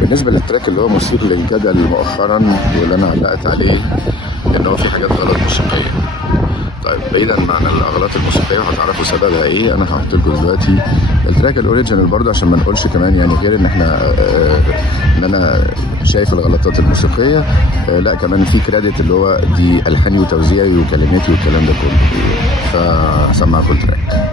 بالنسبه للتراك اللي هو مثير للجدل مؤخرا واللي انا علقت عليه ان هو في حاجات غلط موسيقيه. طيب بعيدا عن الاغلاط الموسيقيه وهتعرفوا سببها ايه، انا هحط لكم دلوقتي التراك الاوريجينال برضه عشان ما نقولش كمان يعني غير ان احنا ان انا شايف الغلطات الموسيقيه، لا كمان في كريدت اللي هو دي الحاني وتوزيعي وكلماتي والكلام ده كله. فهسمعكم التراك.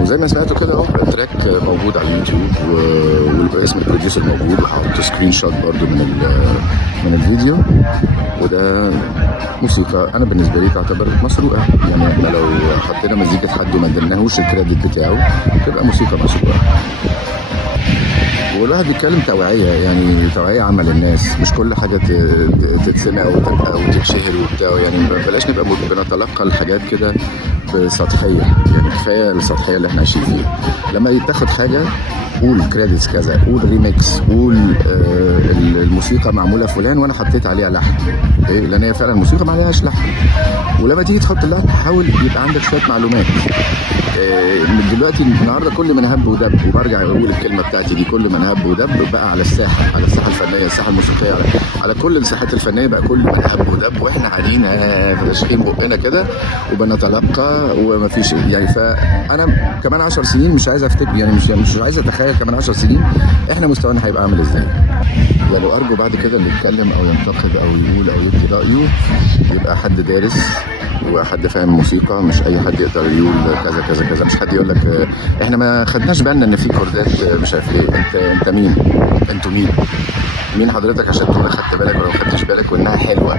وزي ما سمعتوا كده اهو التراك موجود على اليوتيوب واسم البروديوسر موجود، وهحط سكرين شوت برضو من الفيديو. وده موسيقى انا بالنسبه لي تعتبر مسروقه، يعني احنا لو حطينا مزيكه حد وما اديناهوش الكريدت بتاعه تبقى موسيقى مسروقه. والواحد بيتكلم توعيه، يعني توعيه عامه للناس، مش كل حاجه تتسمع وتتشهر وبتاع، يعني بلاش نبقى بنتلقى الحاجات كده بسطحيه، يعني كفايه السطحيه اللي احنا عايشين فيها. لما تاخد حاجه قول كريدتس كذا، قول ريميكس، قول الموسيقى معموله فلان وانا حطيت عليها لحن، لان هي فعلا الموسيقى ما عليهاش لحن. ولما تيجي تحط اللحن حاول يبقى عندك شويه معلومات. دلوقتي النهارده كل من هب ودب، وبرجع اقول الكلمه بتاعتي دي، كل من هب ودب بقى على الساحه، على الساحه الفنيه، الساحه الموسيقيه، على كل الساحات الفنيه بقى كل من هب ودب، واحنا قاعدين فاشخين بقنا كده وبنتلقى ومفيش يعني. فانا كمان 10 سنين مش عايز افتكر، يعني مش عايز اتخيل كمان 10 سنين احنا مستوانا هيبقى عامل ازاي. يعني ارجو بعد كده اللي يتكلم او ينتقد او يقول او يدي رايه يبقى حد دارس وحد فاهم موسيقى، مش اي حد يقدر يقول كذا كذا كذا. مش حد يقول لك احنا ما خدناش بالنا ان في كوردات مش عارف ايه. انت مين؟ انتوا مين حضرتك عشان تقول خدت بالك ولا ما خدتش بالك وانها حلوه؟